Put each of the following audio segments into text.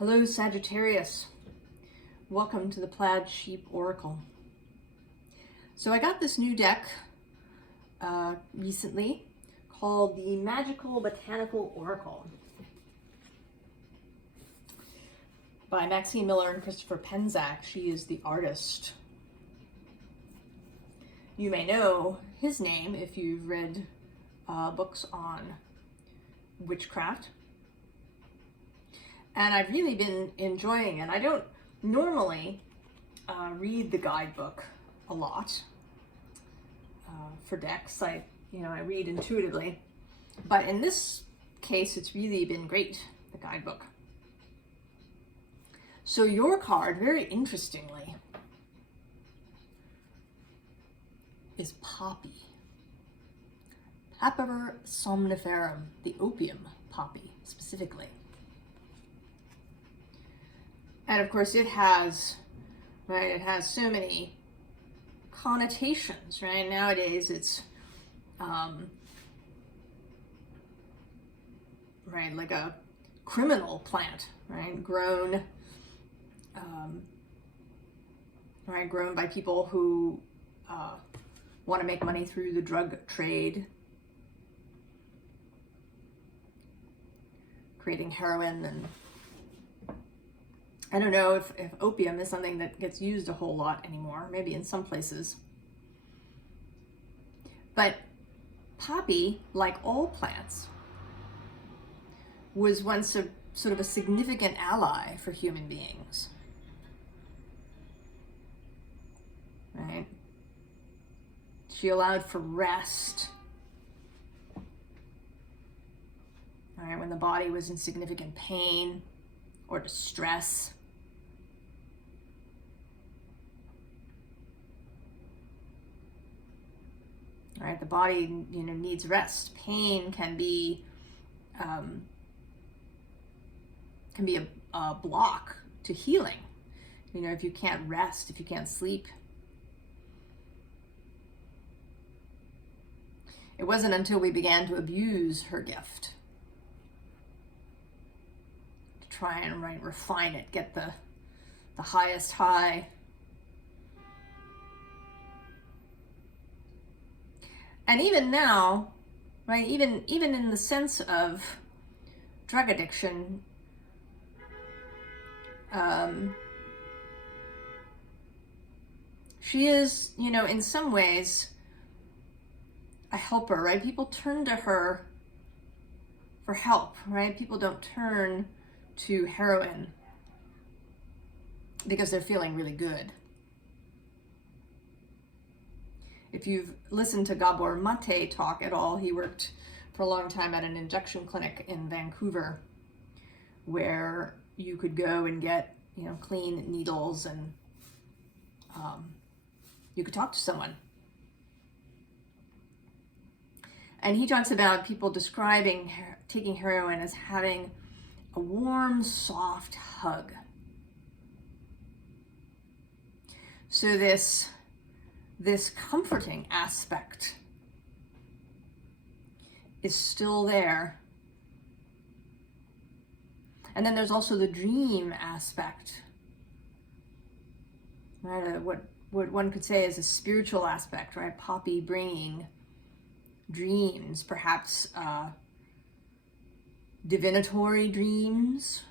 Hello, Sagittarius. Welcome to the Plaid Sheep Oracle. So I got this new deck recently called the Magickal Botanical Oracle by Maxine Miller and Christopher Penczak. She is the artist. You may know his name if you've read books on witchcraft. And I've really been enjoying it. I don't normally read the guidebook a lot for decks. I read intuitively, but in this case, it's really been great, the guidebook. So your card, very interestingly, is Poppy. Papaver somniferum, the opium poppy, specifically. And of course it has so many connotations, right? Nowadays it's, like a criminal plant, right? Grown by people who want to make money through the drug trade, creating heroin. And I don't know if opium is something that gets used a whole lot anymore, maybe in some places. But poppy, like all plants, was once a sort of a significant ally for human beings. Right? She allowed for rest. Right, when the body was in significant pain or distress. All right, the body, needs rest. Pain can be a block to healing. If you can't rest, if you can't sleep. It wasn't until we began to abuse her gift, to try and refine it, get the highest high. And even now, right, even in the sense of drug addiction, she is, in some ways, a helper, right? People turn to her for help, right? People don't turn to heroin because they're feeling really good. If you've listened to Gabor Mate talk at all, he worked for a long time at an injection clinic in Vancouver where you could go and get, clean needles, and you could talk to someone. And he talks about people describing taking heroin as having a warm, soft hug. So this comforting aspect is still there. And then there's also the dream aspect, right? What one could say is a spiritual aspect, right? Poppy bringing dreams, perhaps divinatory dreams,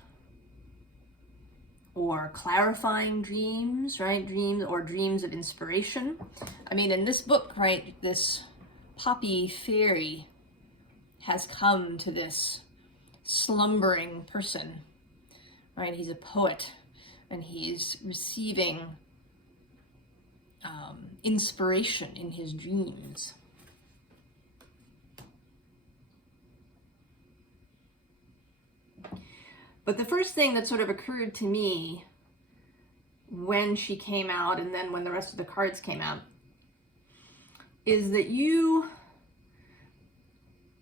or clarifying dreams, right? Dreams or dreams of inspiration. I mean, in this book, right, this poppy fairy has come to this slumbering person, right? He's a poet and he's receiving inspiration in his dreams. But the first thing that sort of occurred to me when she came out, and then when the rest of the cards came out, is that you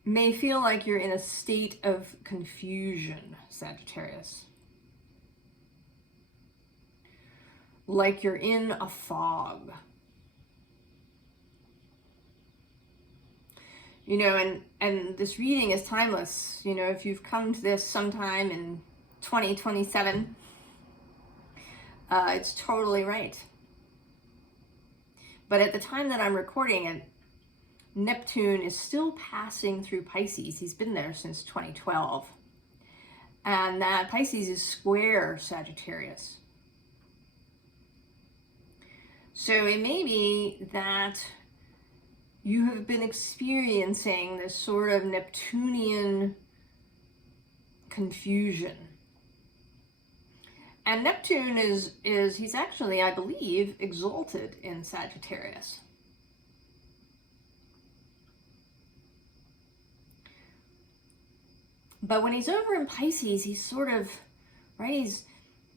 may feel like you're in a state of confusion, Sagittarius. Like you're in a fog. And this reading is timeless. If you've come to this sometime in 2027. It's totally right. But at the time that I'm recording it, Neptune is still passing through Pisces. He's been there since 2012. And that Pisces is square Sagittarius. So it may be that you have been experiencing this sort of Neptunian confusion. And Neptune he's actually, I believe, exalted in Sagittarius. But when he's over in Pisces, he's sort of, right, he's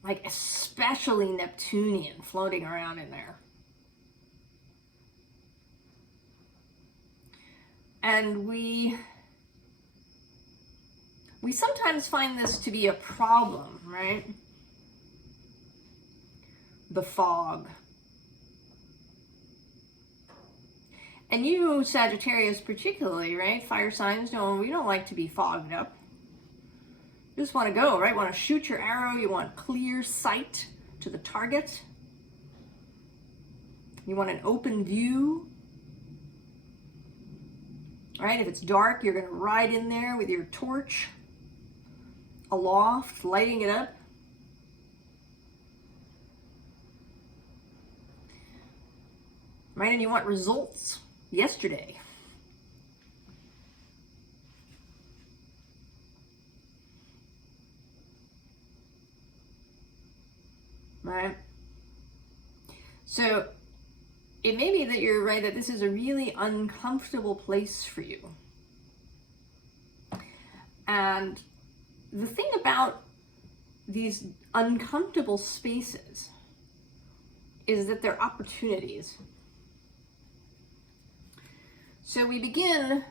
like especially Neptunian floating around in there. And we sometimes find this to be a problem, right? The fog. And you, Sagittarius particularly, right? Fire signs, we don't like to be fogged up. You just want to go, right? Want to shoot your arrow. You want clear sight to the target. You want an open view. Right? If it's dark, you're going to ride in there with your torch aloft, lighting it up. Right? And you want results yesterday. Right? So it may be that you're right, that this is a really uncomfortable place for you. And the thing about these uncomfortable spaces is that they're opportunities. So we begin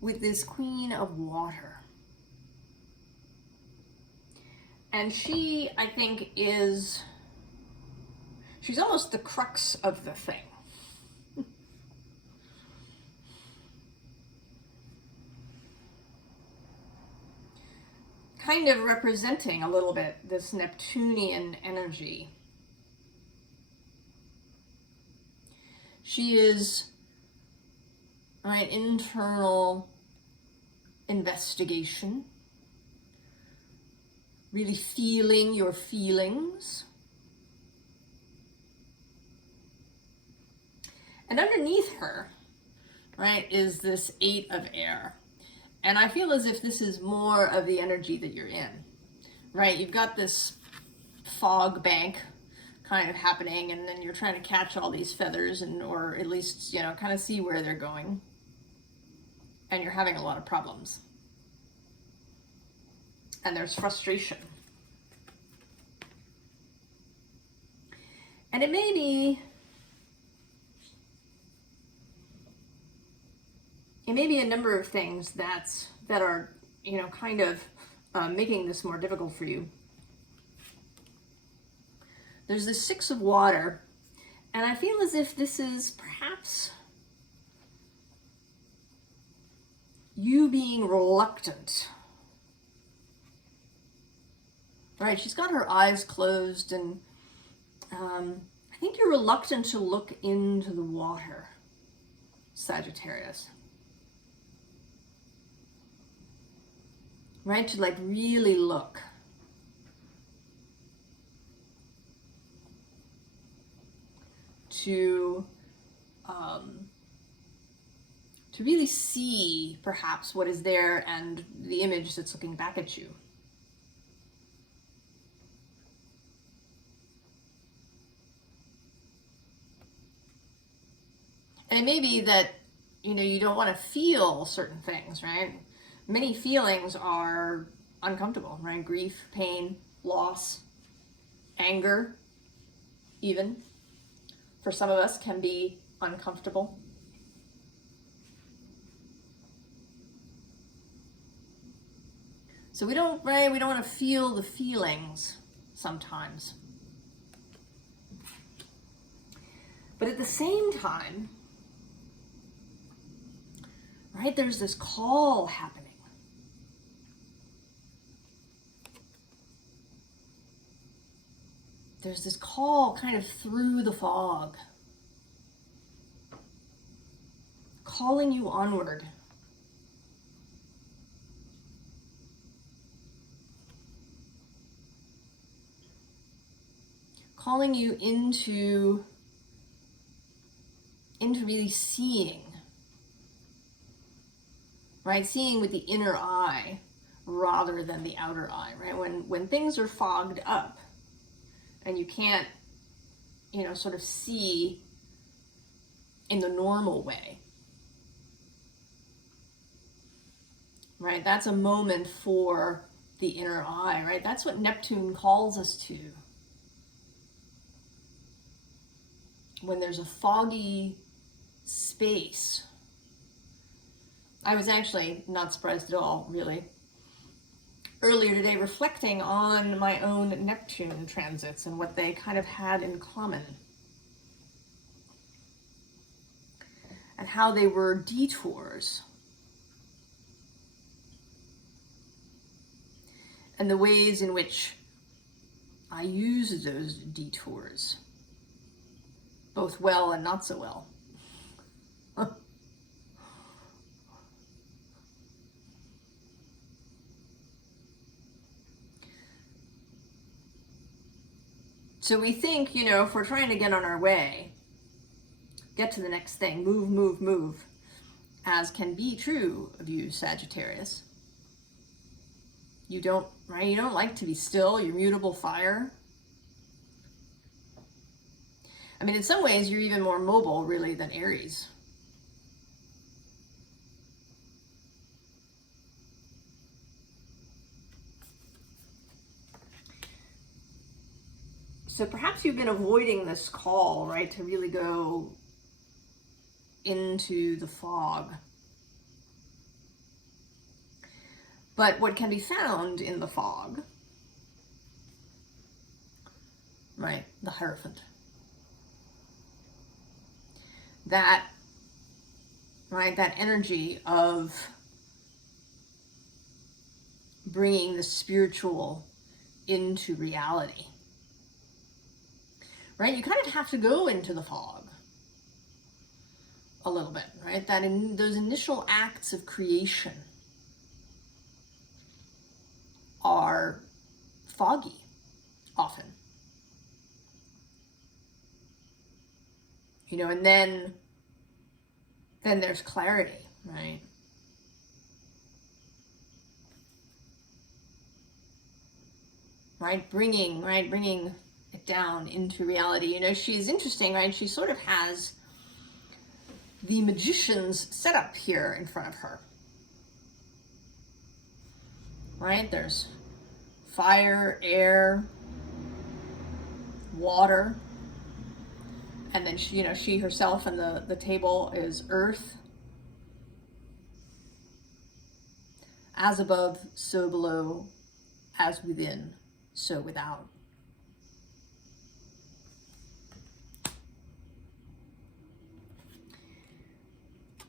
with this Queen of Water. And she, I think, she's almost the crux of the thing. Kind of representing a little bit this Neptunian energy. She is, right, internal investigation. Really feeling your feelings. And underneath her, right, is this 8 of air. And I feel as if this is more of the energy that you're in, right? You've got this fog bank kind of happening, and then you're trying to catch all these feathers or at least, kind of see where they're going. And you're having a lot of problems. And there's frustration. And it may be a number of things that are, kind of making this more difficult for you. There's the 6 of water, and I feel as if this is perhaps you being reluctant. All right, she's got her eyes closed, and I think you're reluctant to look into the water, Sagittarius. Right, to like really look. To really see perhaps what is there and the image that's looking back at you. And it may be that, you don't want to feel certain things, right? Many feelings are uncomfortable, right? Grief, pain, loss, anger, even, for some of us, can be uncomfortable. So we don't want to feel the feelings sometimes. But at the same time, right, there's this call happening. there's this call kind of through the fog, calling you onward. Calling you into really seeing, right? Seeing with the inner eye rather than the outer eye, right? When things are fogged up and you can't, you know, sort of see in the normal way, right? That's a moment for the inner eye, right? That's what Neptune calls us to. When there's a foggy space. I was actually not surprised at all, really, earlier today reflecting on my own Neptune transits and what they kind of had in common. And how they were detours. And the ways in which I use those detours, both well and not so well. So we think, you know, if we're trying to get on our way, get to the next thing, move, move, move, as can be true of you, Sagittarius. You don't, right? You don't like to be still. You're mutable fire. I mean, in some ways, you're even more mobile, really, than Aries. So perhaps you've been avoiding this call, right, to really go into the fog. But what can be found in the fog, right, the Hierophant, that, right, that energy of bringing the spiritual into reality. Right? You kind of have to go into the fog a little bit, right? That in those initial acts of creation are foggy often. You know, and then there's clarity, right? Right? Bringing it down into reality. You know, she's interesting, right? She sort of has the magician's setup here in front of her. Right? There's fire, air, water, and then she, you know, she herself and the table is earth. As above, so below, as within, so without.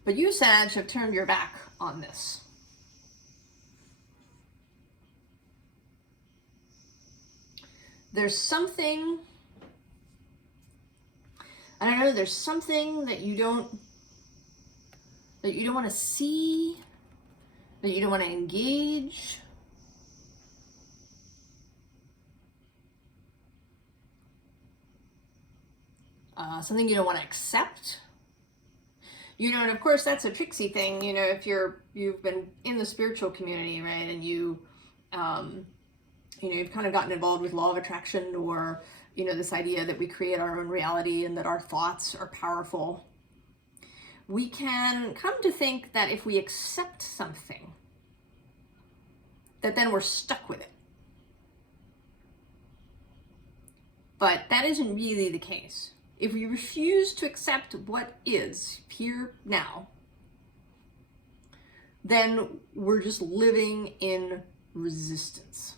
But you, Sag, have turned your back on this. There's something, I don't know, there's something that you don't want to see, that you don't want to engage. Something you don't want to accept. You know, and of course that's a tricksy thing, you know, if you've been in the spiritual community, right, and you know, you've kind of gotten involved with law of attraction, or, you know, this idea that we create our own reality and that our thoughts are powerful. We can come to think that if we accept something, that then we're stuck with it. But that isn't really the case. If we refuse to accept what is here now, then we're just living in resistance.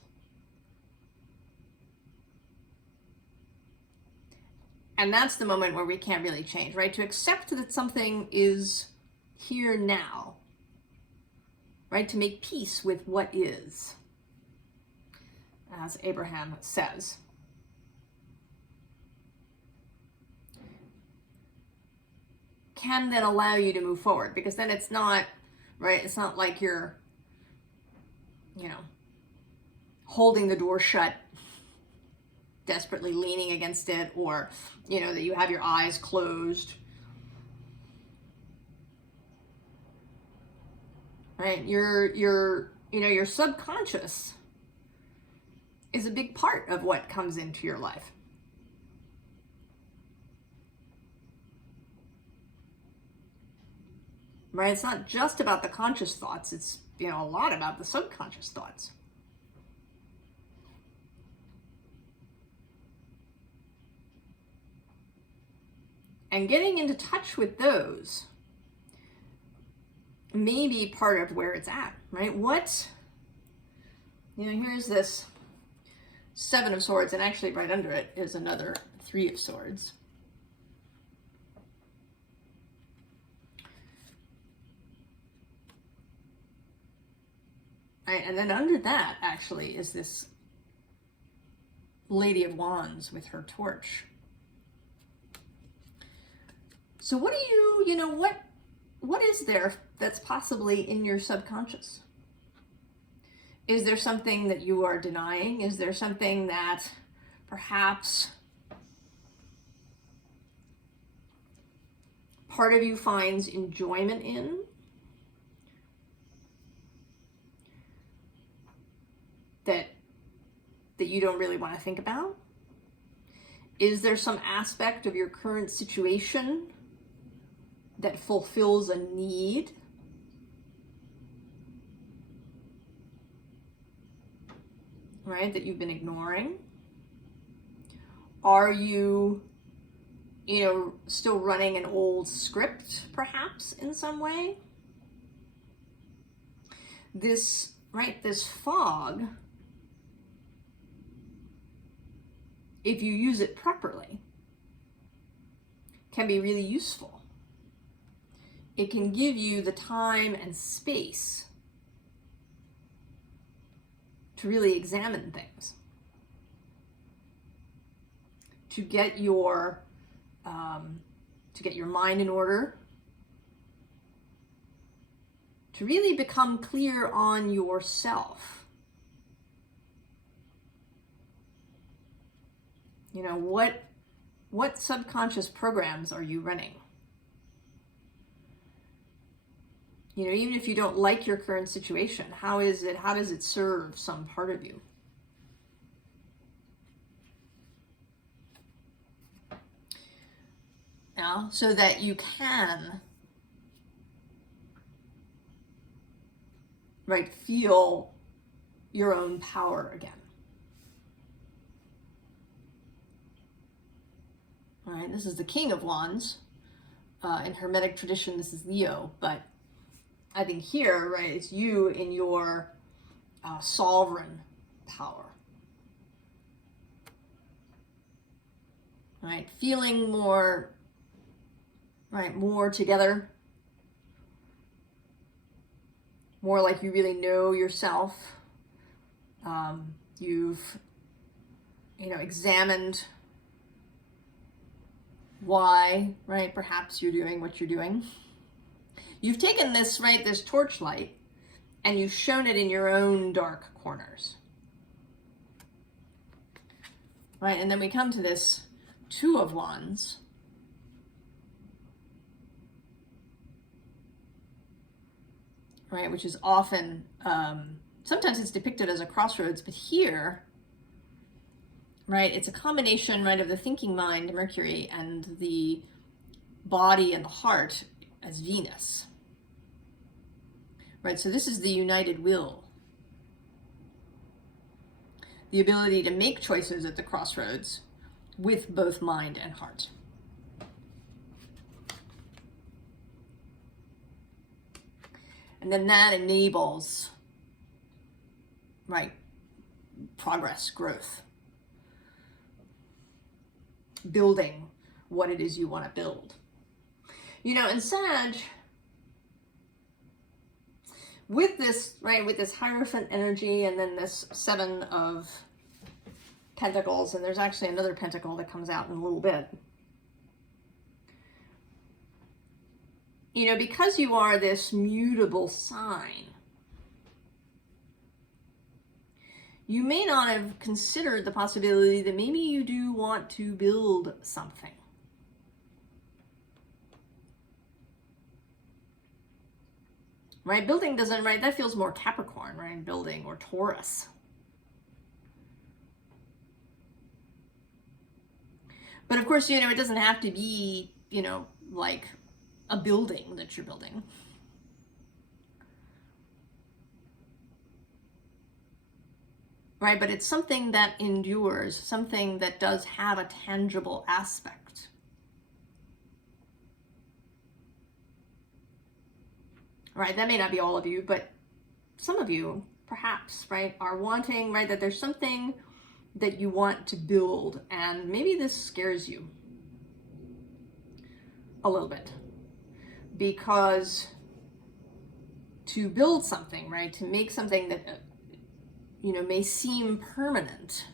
And that's the moment where we can't really change, right? To accept that something is here now, right? To make peace with what is, as Abraham says. can then allow you to move forward, because then it's not, right, it's not like you're, you know, holding the door shut, desperately leaning against it, or, you know, that you have your eyes closed. Right? You know, your subconscious is a big part of what comes into your life. Right? It's not just about the conscious thoughts. It's, you know, a lot about the subconscious thoughts. And getting into touch with those may be part of where it's at, right? What, you know, here's this Seven of Swords, and actually right under it is another Three of Swords. Right, and then under that actually is this Lady of Wands with her torch. So what do you know, what is there that's possibly in your subconscious? Is there something that you are denying? Is there something that perhaps part of you finds enjoyment in? That you don't really want to think about? Is there some aspect of your current situation that fulfills a need? Right, that you've been ignoring? Are you, you know, still running an old script, perhaps, in some way? This, right, this fog, if you use it properly, can be really useful. It can give you the time and space to really examine things, to get your mind in order, to really become clear on yourself. You know, what subconscious programs are you running? You know, even if you don't like your current situation, how does it serve some part of you? Now, so that you can, right, feel your own power again. All right, this is the King of Wands. In Hermetic tradition, this is Leo, but I think here, right, it's you in your sovereign power. Right, feeling more, right, more together, more like you really know yourself. You've, you know, examined why, right, perhaps you're doing what you're doing. You've taken this, right, this torchlight, and you've shown it in your own dark corners. Right, and then we come to this Two of Wands. Right, which is often, sometimes it's depicted as a crossroads, but here, right, it's a combination, right, of the thinking mind, Mercury, and the body and the heart as Venus. Right, so this is the united will. The ability to make choices at the crossroads with both mind and heart. And then that enables, right, progress, growth, building what it is you want to build. You know, and Sag, with this, right, with this Hierophant energy and then this Seven of Pentacles, and there's actually another pentacle that comes out in a little bit. you know, because you are this mutable sign, you may not have considered the possibility that maybe you do want to build something. Right? Building doesn't, right? That feels more Capricorn, right? Building, or Taurus. But of course, you know, it doesn't have to be, you know, like a building that you're building. Right? But it's something that endures, something that does have a tangible aspect. Right? That may not be all of you, but some of you, perhaps, right, are wanting, right, that there's something that you want to build, and maybe this scares you a little bit, because to build something, right, to make something that, you know, may seem permanent,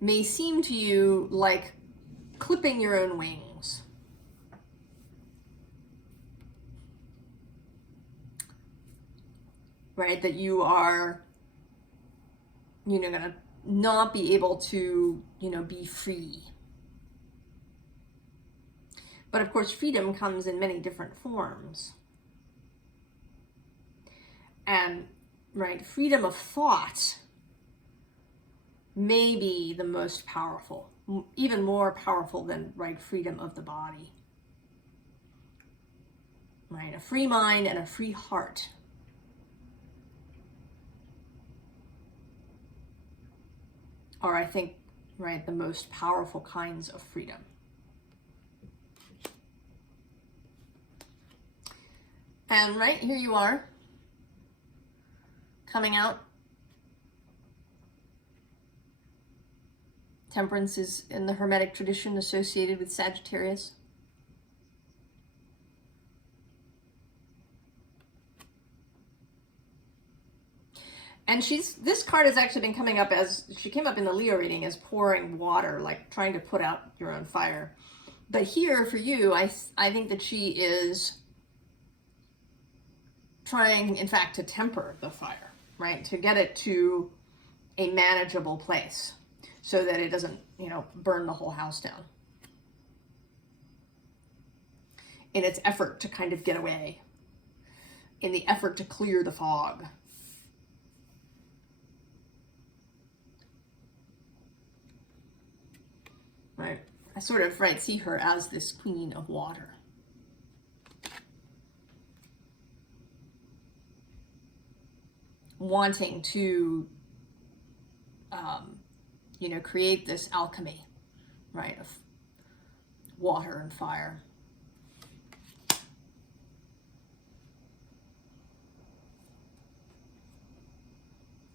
may seem to you like clipping your own wings. Right? That you are, you know, gonna not be able to, you know, be free. But of course, freedom comes in many different forms. And, right, freedom of thought may be the most powerful, even more powerful than, right, freedom of the body. Right? A free mind and a free heart are, I think, right, the most powerful kinds of freedom. And right, here you are, coming out. Temperance is in the Hermetic tradition associated with Sagittarius. And this card has actually been coming up as, she came up in the Leo reading as pouring water, like trying to put out your own fire. But here for you, I think that she is trying, in fact, to temper the fire, right? To get it to a manageable place so that it doesn't, you know, burn the whole house down. In its effort to kind of get away, in the effort to clear the fog. Right? I sort of, right, see her as this queen of water. Wanting to, you know, create this alchemy, right, of water and fire.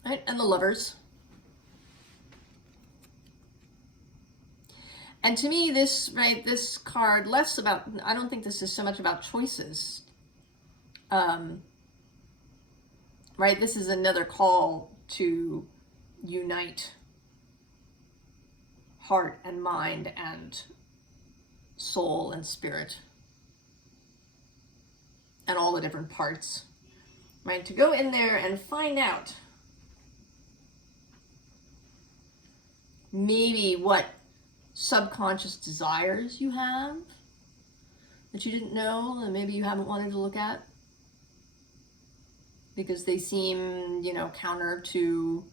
Right? And the Lovers. And to me, this, right, this card, less about, I don't think this is so much about choices. Right, this is another call to unite heart and mind and soul and spirit and all the different parts. Right, to go in there and find out maybe what subconscious desires you have that you didn't know, and maybe you haven't wanted to look at because they seem, you know, counter to,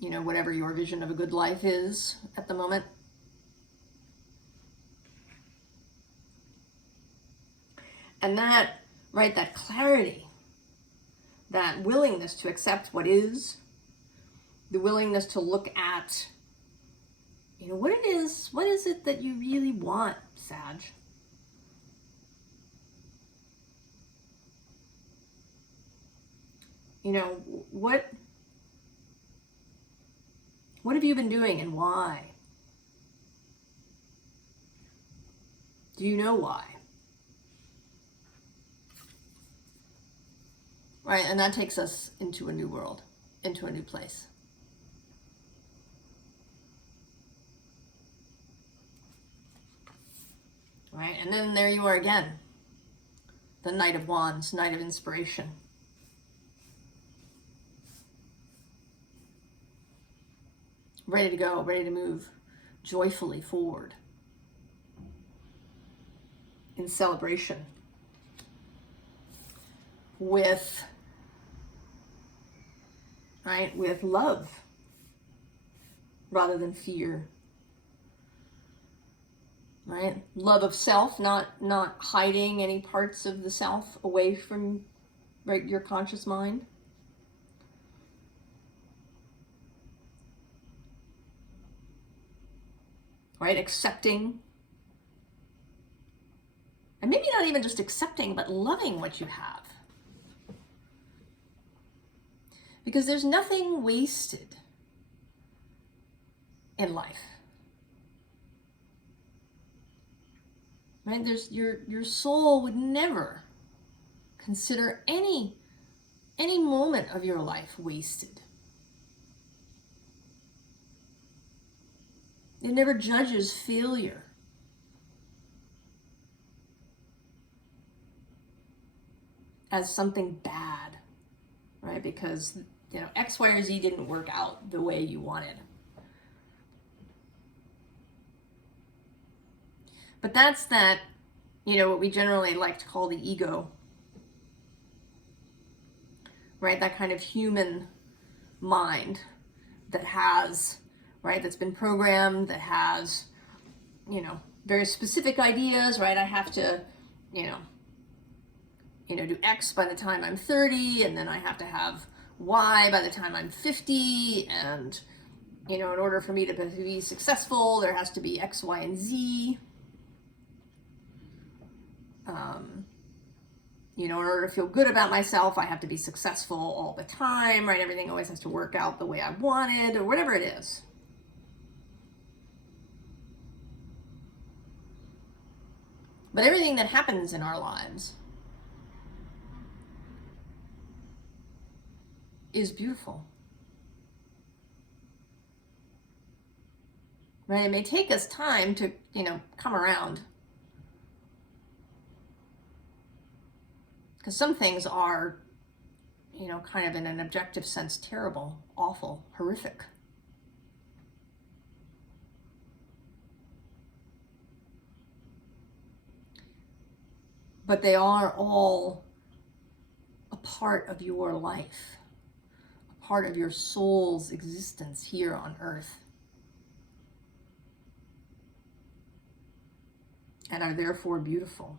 you know, whatever your vision of a good life is at the moment. And that, right, that clarity, that willingness to accept what is, the willingness to look at, you know, what is it that you really want, Sag? You know, what have you been doing and why? Do you know why? Right, and that takes us into a new world, into a new place. right? And then there you are again, the Knight of Wands, Knight of Inspiration. Ready to go, ready to move joyfully forward in celebration with, right, with love rather than fear, right? Love of self, not hiding any parts of the self away from, right, your conscious mind. Right, accepting. And maybe not even just accepting, but loving what you have. Because there's nothing wasted in life. Right? There's your soul would never consider any moment of your life wasted. It never judges failure. As something bad, right? Because, you know, X, Y, or Z didn't work out the way you wanted. But that's that, you know, what we generally like to call the ego, right? That kind of human mind that has, right, that's been programmed, that has, you know, very specific ideas, right? I have to, you know, do X by the time I'm 30, and then I have to have Y by the time I'm 50, and, you know, in order for me to be successful, there has to be X, Y, and Z. You know, in order to feel good about myself, I have to be successful all the time, right? Everything always has to work out the way I wanted, or whatever it is. But everything that happens in our lives is beautiful. Right? It may take us time to, you know, come around. Because some things are, you know, kind of in an objective sense, terrible, awful, horrific. But they are all a part of your life, a part of your soul's existence here on earth, and are therefore beautiful.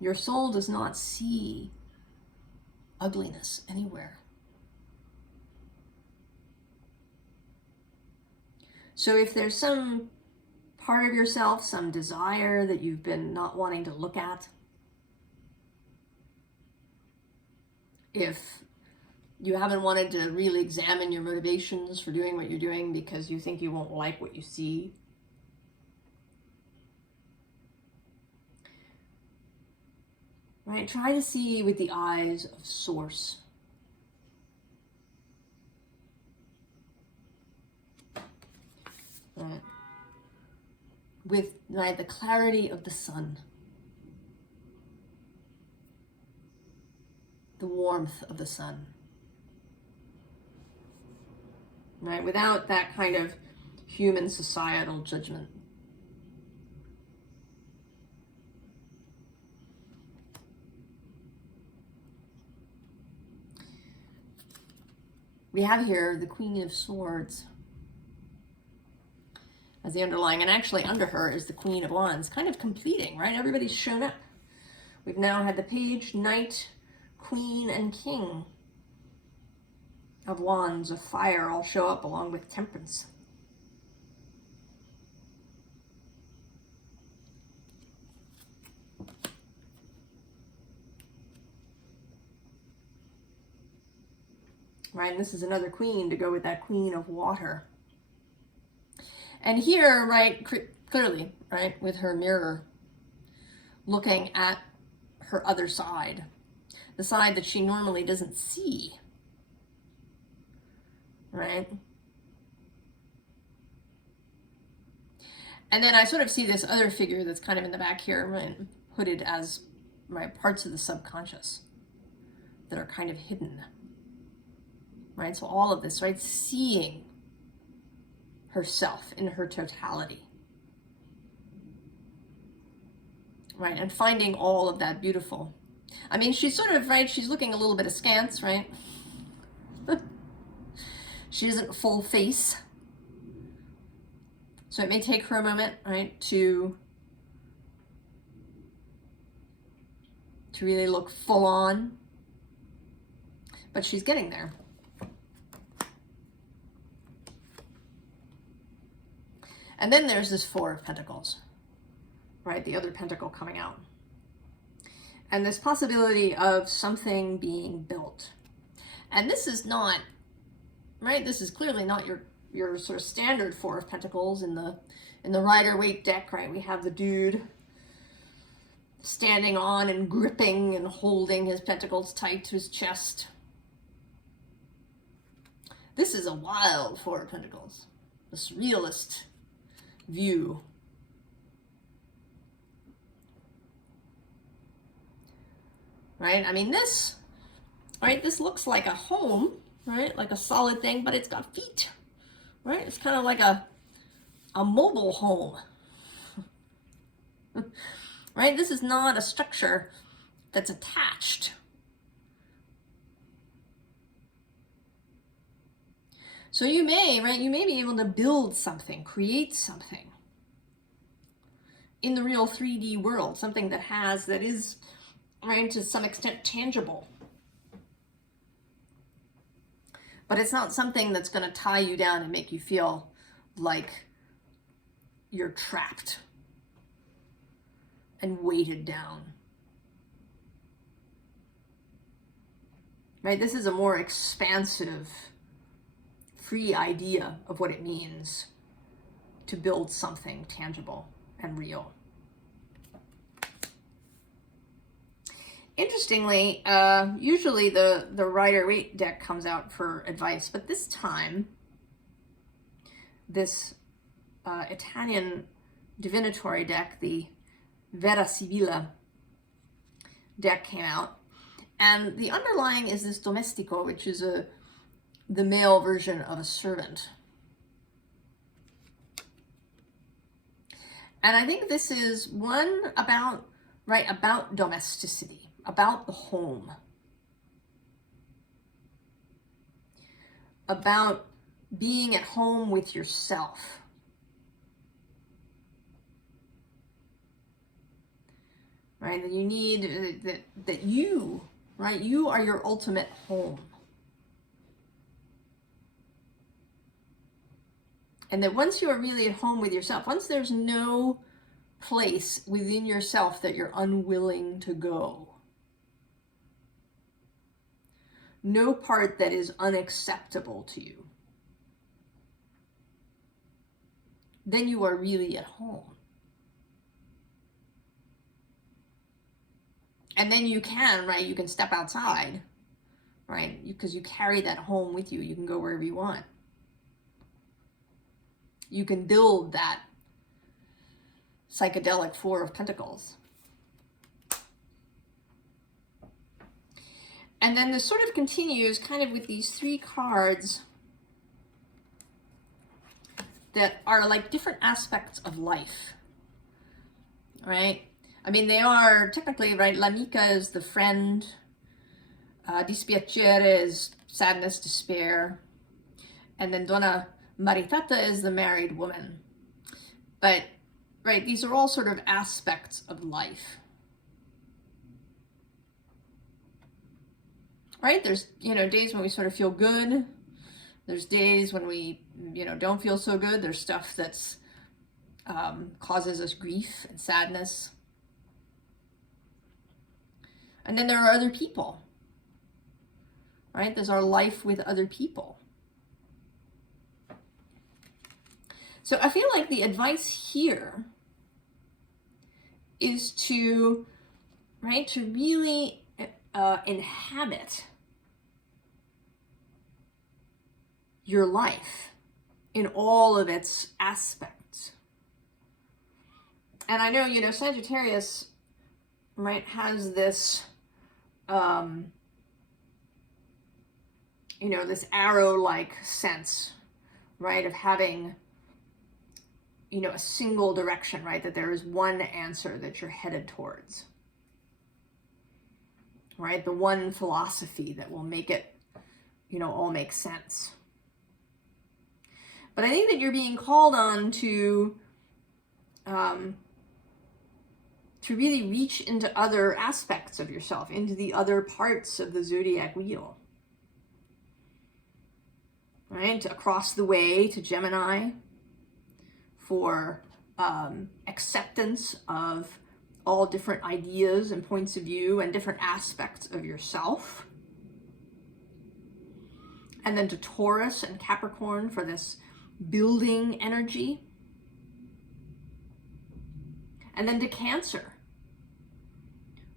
Your soul does not see ugliness anywhere. So if there's some part of yourself, some desire that you've been not wanting to look at, if you haven't wanted to really examine your motivations for doing what you're doing because you think you won't like what you see, right? Try to see with the eyes of Source. Right? With, right, the clarity of the sun, the warmth of the sun, right? Without that kind of human societal judgment. We have here the Queen of Swords as the underlying, and actually under her is the Queen of Wands, kind of completing, right? Everybody's shown up. We've now had the Page, Knight, Queen, and King of Wands, of Fire, all show up along with Temperance. Right, and this is another Queen to go with that Queen of Water. And here, right, clearly, right, with her mirror, looking at her other side, the side that she normally doesn't see. right? And then I sort of see this other figure that's kind of in the back here, right, hooded as, right, parts of the subconscious that are kind of hidden, right? So all of this, right, seeing herself in her totality, right, and finding all of that beautiful. I mean, she's sort of, right, she's looking a little bit askance, right? She isn't full face. So it may take her a moment, right, to really look full on, but she's getting there. And then there's this Four of Pentacles, right, the other pentacle coming out. And this possibility of something being built. And this is not, right, this is clearly not your sort of standard Four of Pentacles in the Rider-Waite deck, right? We have the dude standing on and gripping and holding his pentacles tight to his chest. This is a wild Four of Pentacles, the surrealist view. Right? I mean, this, right, this looks like a home, right? Like a solid thing, but it's got feet, right? It's kind of like a mobile home. Right? This is not a structure that's attached. So you may, right, you may be able to build something, create something in the real 3D world, something that is, right, to some extent tangible. But it's not something that's going to tie you down and make you feel like you're trapped and weighted down. Right? This is a more expansive, free idea of what it means to build something tangible and real. Interestingly, usually the Rider-Waite deck comes out for advice, but this time, this Italian divinatory deck, the Vera Sibilla deck, came out, and the underlying is this Domestico, which is the male version of a servant. And I think this is one about, right, about domesticity, about the home, about being at home with yourself. Right, that you need, that you, right, you are your ultimate home. And that once you are really at home with yourself, once there's no place within yourself that you're unwilling to go, no part that is unacceptable to you, then you are really at home. And then you can, right, you can step outside, right, because you carry that home with you. You can go wherever you want. You can build that psychedelic Four of Pentacles. And then this sort of continues kind of with these three cards that are like different aspects of life, right? I mean, they are technically, right, l'amica is the friend, dispiacere is sadness, despair, and then donna maritata is the married woman. But, right, these are all sort of aspects of life. Right? There's, you know, days when we sort of feel good. There's days when we, you know, don't feel so good. There's stuff that's causes us grief and sadness. And then there are other people, right? There's our life with other people. So I feel like the advice here is to, right, to really inhabit your life in all of its aspects. And I know, you know, Sagittarius, right, has this, you know, this arrow-like sense, right, of having, you know, a single direction, right, that there is one answer that you're headed towards, right, the one philosophy that will make it, you know, all make sense. But I think that you're being called on to really reach into other aspects of yourself, into the other parts of the zodiac wheel. Right? Across the way to Gemini for acceptance of all different ideas and points of view and different aspects of yourself. And then to Taurus and Capricorn for this building energy. And then to Cancer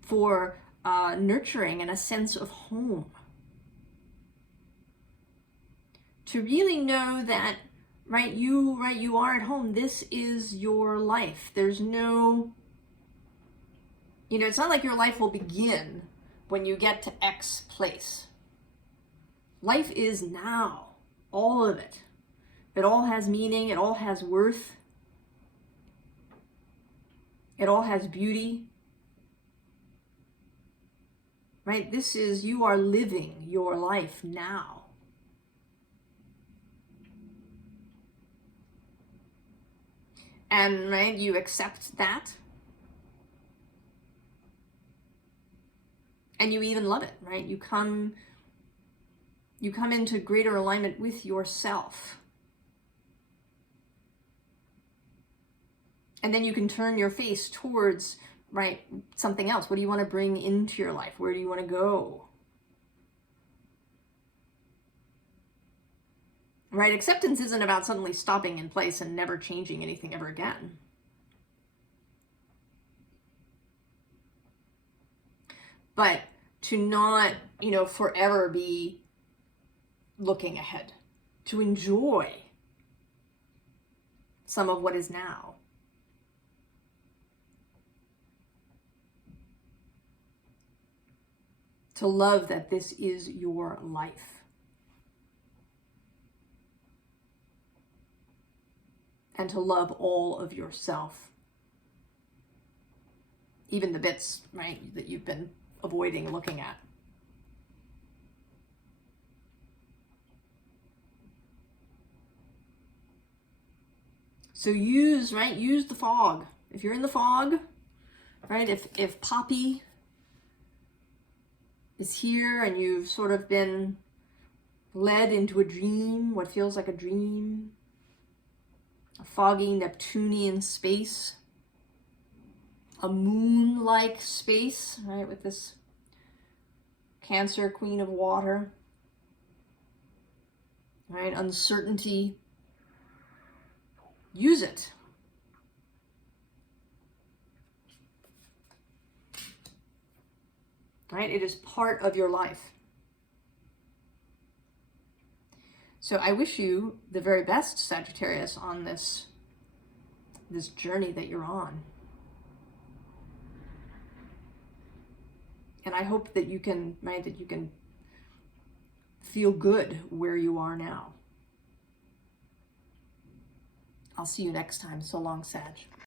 for nurturing and a sense of home. To really know that, right, you are at home. This is your life. There's no, you know, it's not like your life will begin when you get to X place. Life is now, all of it. It all has meaning, it all has worth. It all has beauty. Right? This is, you are living your life now. And, right, you accept that. And you even love it, right? You come into greater alignment with yourself. And then you can turn your face towards, right, something else. What do you want to bring into your life? Where do you want to go? Right? Acceptance isn't about suddenly stopping in place and never changing anything ever again. But to not, you know, forever be looking ahead. To enjoy some of what is now. To love that this is your life. And to love all of yourself. Even the bits, right, that you've been avoiding looking at. So use the fog. If you're in the fog, right, if Poppy is here and you've sort of been led into a dream, what feels like a dream, a foggy Neptunian space, a moon-like space, right, with this Cancer, Queen of Water, right, uncertainty, use it. Right? It is part of your life. So I wish you the very best, Sagittarius, on this journey that you're on. And I hope that you can, right, that you can feel good where you are now. I'll see you next time. So long, Sag.